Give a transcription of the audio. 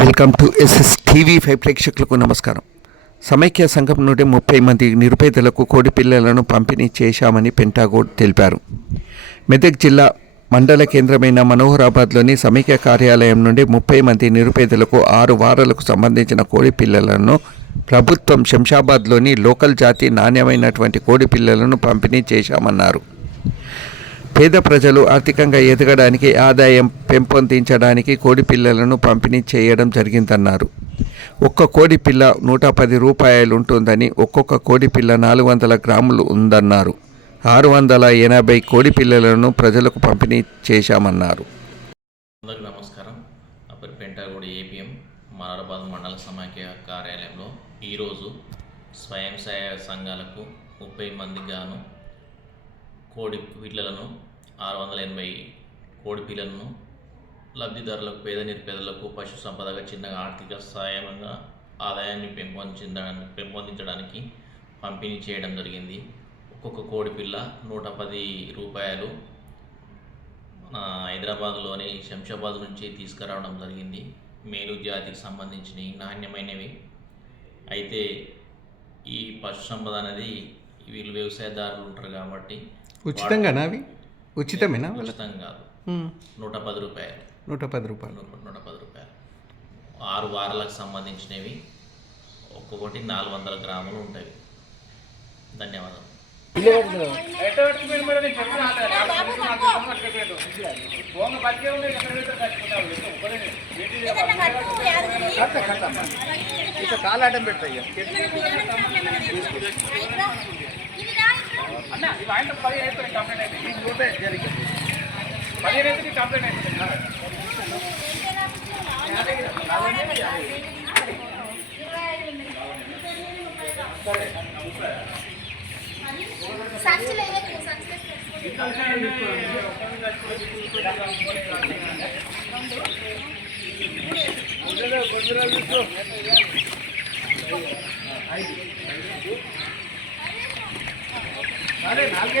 Welcome to SS TV 5 ప్రేక్షకులకు నమస్కారం. సమైక్య సంఘం నుండి 30 మంది నిరుపేదలకు కోడి పిల్లలను పంపిణీ చేశామని పెంటాగోడ్ తెలిపారు. మెదక్ జిల్లా మండల కేంద్రమైన మనోహరాబాద్లోని సమైక్య కార్యాలయం నుండి 30 మంది నిరుపేదలకు 6 వారాలకు సంబంధించిన కోడి పిల్లలను ప్రభుత్వం శంషాబాద్లోని లోకల్ జాతి నాణ్యమైనటువంటి కోడి పిల్లలను పంపిణీ చేశామన్నారు. పేద ప్రజలు ఆర్థికంగా ఎదగడానికి, ఆదాయం పెంపొందించడానికి కోడి పిల్లలను పంపిణీ చేయడం జరిగిందన్నారు. ఒక్క కోడి పిల్ల 110 రూపాయలు ఉంటుందని, ఒక్కొక్క కోడి పిల్ల 400 గ్రాములు ఉందన్నారు. 680 కోడి పిల్లలను ప్రజలకు పంపిణీ చేశామన్నారు. అందరికీ నమస్కారం. నా పేరు పెంటాగోడ్ ఏపీఎం మనోహరాబాద్ మండల సమైక్య కార్యాలయంలో ఈరోజు స్వయం సహాయ సంఘాలకు 30 మందికి గాను కోడి పిల్లలను 680 కోడి పిల్లలను లబ్ధిదారులకు, పేద నిరుపేదలకు పశు సంపదగా చిన్నగా ఆర్థిక సహాయంగా ఆదాయాన్ని పెంపొందించడానికి పంపిణీ చేయడం జరిగింది. ఒక్కొక్క కోడి పిల్ల 110 రూపాయలు హైదరాబాద్లోని శంషాబాద్ నుంచి తీసుకురావడం జరిగింది. మేలు జాతికి సంబంధించినవి, నాణ్యమైనవి. అయితే ఈ పశు సంపద అనేది వీళ్ళు వ్యవసాయదారులు ఉంటారు కాబట్టి ఉచితంగానా? అవి ఉచితమేనా? ఉచితం కాదు. 110 రూపాయలు. 110 రూపాయలు. 6 వారాలకు సంబంధించినవి. ఒక్కొక్కటి 400 గ్రాములు ఉంటాయి. ధన్యవాదాలు. కాలాటం పెడతాయి అన్న ఇవి ఆయన 15 అయితే కంప్లైంట్ అయితే ఈ లోపే జరిగింది. 15 అయితే కంప్లైంట్ అయితే అరే 4